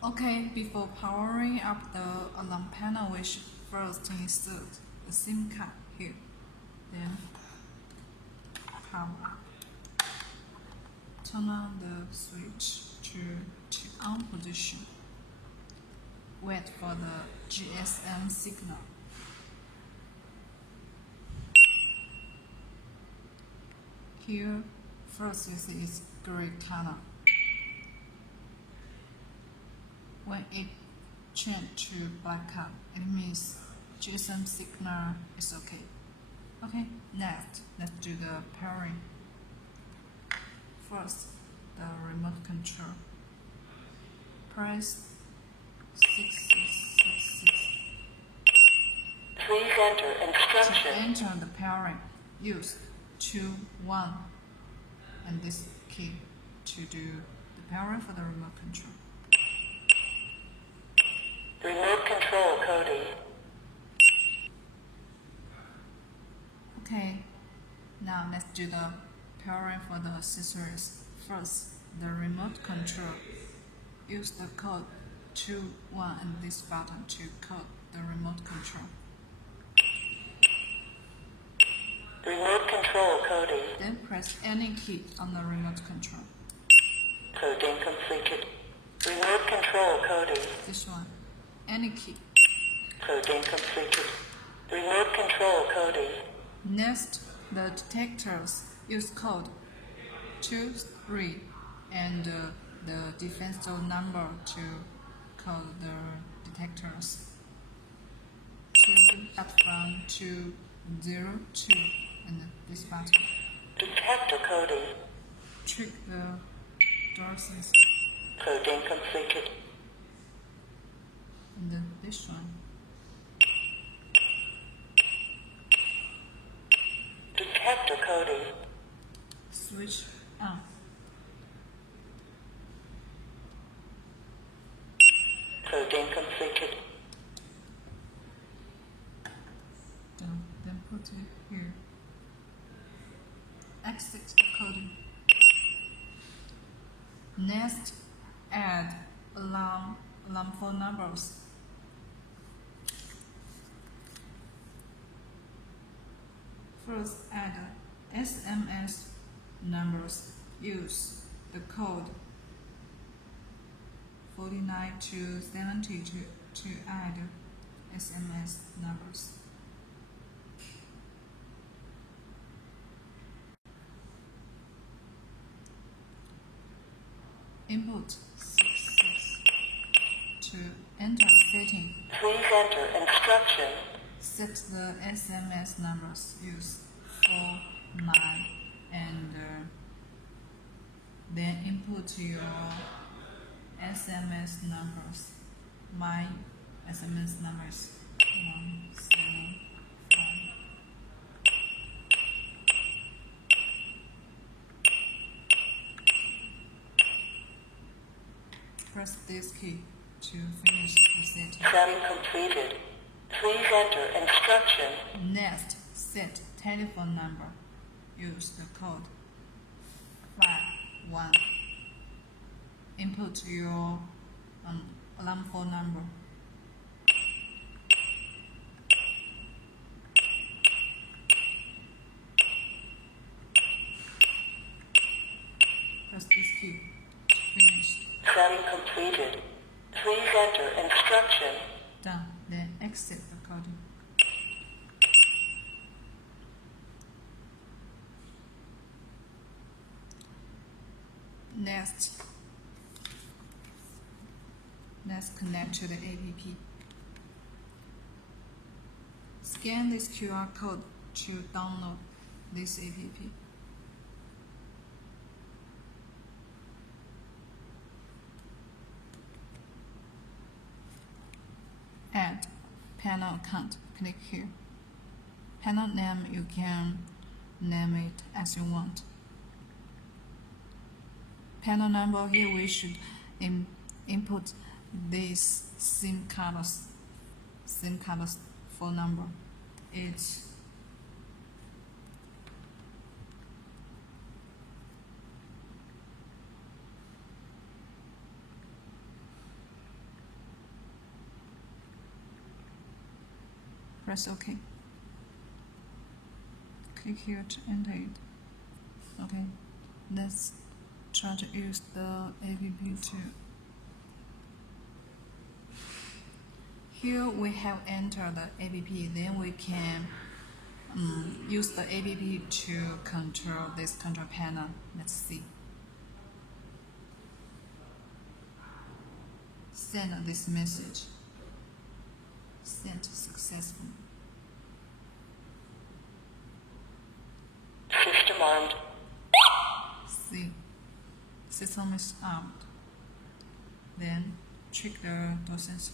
Okay, before powering up the alarm panel, we should first insert the SIM card here, then power up. Turn on the switch to on position. Wait for the GSM signal. Here, first you see its gray color. When it changes to black color, it means GSM signal is okay. Okay, next, let's do the pairing. First, the remote control. Press 6666. Please enter instruction. To enter the pairing, use 2, 1, and this key to do the pairing for the remote control. Remote control coding. Okay, now let's do the pairing for the accessories. First, the remote control. Use the code 2, 1 and this button to code the remote control. Remote control coding. Then press any key on the remote control. Coding completed. Remote control coding. This one. Any key. Coding completed. Remote control coding. Next, the detectors. Use code 2, 3 and the defense zone number to code the detectors. Start from 2, 0, 2 and this button. Detector coding. Trick the door sensor. Coding completed. And then this one. Detector coding. Switch on. Coding completed. Then put it here. Exit the coding. Next, add alarm phone numbers. First, add SMS numbers. Use the code 49 to 70 to add SMS numbers. Input 66 to enter setting. Please enter instruction. Set the SMS numbers. Use 4, 9, and then input your SMS numbers. My SMS number is 175. Press this key to finish the setting. Setting completed. Please enter instruction. Next, set telephone number. Use the code 51. Input your alarm phone number. Press this key to finish. Setting completed. Please enter instruction. Done. Then exit recording. Next, let's connect to the app. Scan this QR code to download this app. Add panel account. Click here. Panel name, you can name it as you want. Panel number, here we should input this SIM card's phone number. It's Press OK. Click here to enter it. Okay, let's try to use the app too. Here we have entered the app, then we can use the app to control this control panel. Let's see. Send this message. Sent successfully. System armed. See, system is armed. Then check the docents